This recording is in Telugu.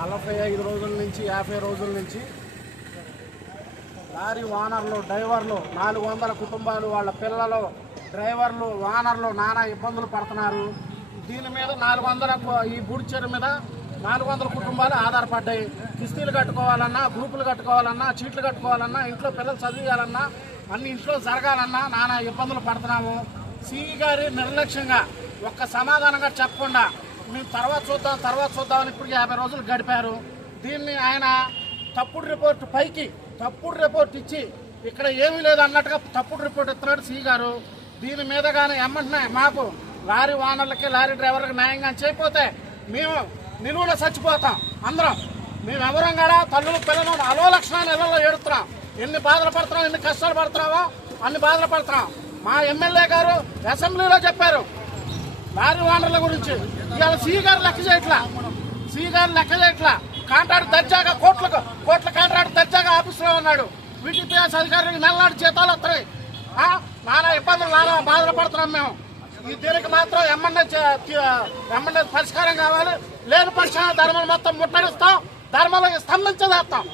45 రోజుల నుంచి 50 రోజుల నుంచి లారీ ఓనర్లు, డ్రైవర్లు, 400 కుటుంబాలు, వాళ్ళ పిల్లలు, డ్రైవర్లు, ఓనర్లు నానా ఇబ్బందులు పడుతున్నారు. దీని మీద 400 ఈ బూడిచెరు మీద 400 కుటుంబాలు ఆధారపడ్డాయి. కిస్తీలు కట్టుకోవాలన్నా, గ్రూపులు కట్టుకోవాలన్నా, చీట్లు కట్టుకోవాలన్నా, ఇంట్లో పిల్లలు చదివేయాలన్నా, అన్ని ఇంట్లో జరగాలన్నా నానా ఇబ్బందులు పడుతున్నాము. సిఈ గారి నిర్లక్ష్యంగా ఒక్క సమాధానంగా చెప్పకుండా మేము తర్వాత చూద్దామని ఇప్పుడు 50 రోజులు గడిపారు. దీన్ని ఆయన తప్పుడు రిపోర్ట్ ఇచ్చి ఇక్కడ ఏమీ లేదు అన్నట్టుగా తప్పుడు రిపోర్ట్ ఇస్తున్నాడు సిఈ గారు. దీని మీద కానీ ఎమ్మంటున్నా మాకు లారీ ఓనర్లకి, లారీ డ్రైవర్లకి న్యాయంగా చేయకపోతే మేము నిలువున చచ్చిపోతాం. అందరం మేమెవరం కూడా తల్లులు పిల్లలు అలోలక్షణాన్ని ఇళ్లలో ఏడుతున్నాం. ఎన్ని బాధలు పడుతున్నాం, ఎన్ని కష్టాలు పడుతున్నామో అన్ని బాధలు పడుతున్నాం. మా ఎమ్మెల్యే గారు అసెంబ్లీలో చెప్పారు లారీ ఓనర్ల గురించి. ఇవాళ సిఈ గారు లెక్క చేయట్లా. కాంట్రాక్ట్ దర్జాగా కోట్ల కాంట్రాక్ట్ దర్జాగా ఆఫీసులో ఉన్నాడు. వీటీపీఎస్ అధికారులకు నెలనాడు జీతాలు వస్తున్నాయి. నానా ఇబ్బందులు, నానా బాధలు పడుతున్నాం మేము. దీనికి మాత్రం ఎమ్మెల్యే పరిష్కారం కావాలి. లేని పక్షాన ధర్మాలు మొత్తం ముట్టడిస్తాం, ధర్మాలకు స్తంభించేదేస్తాం.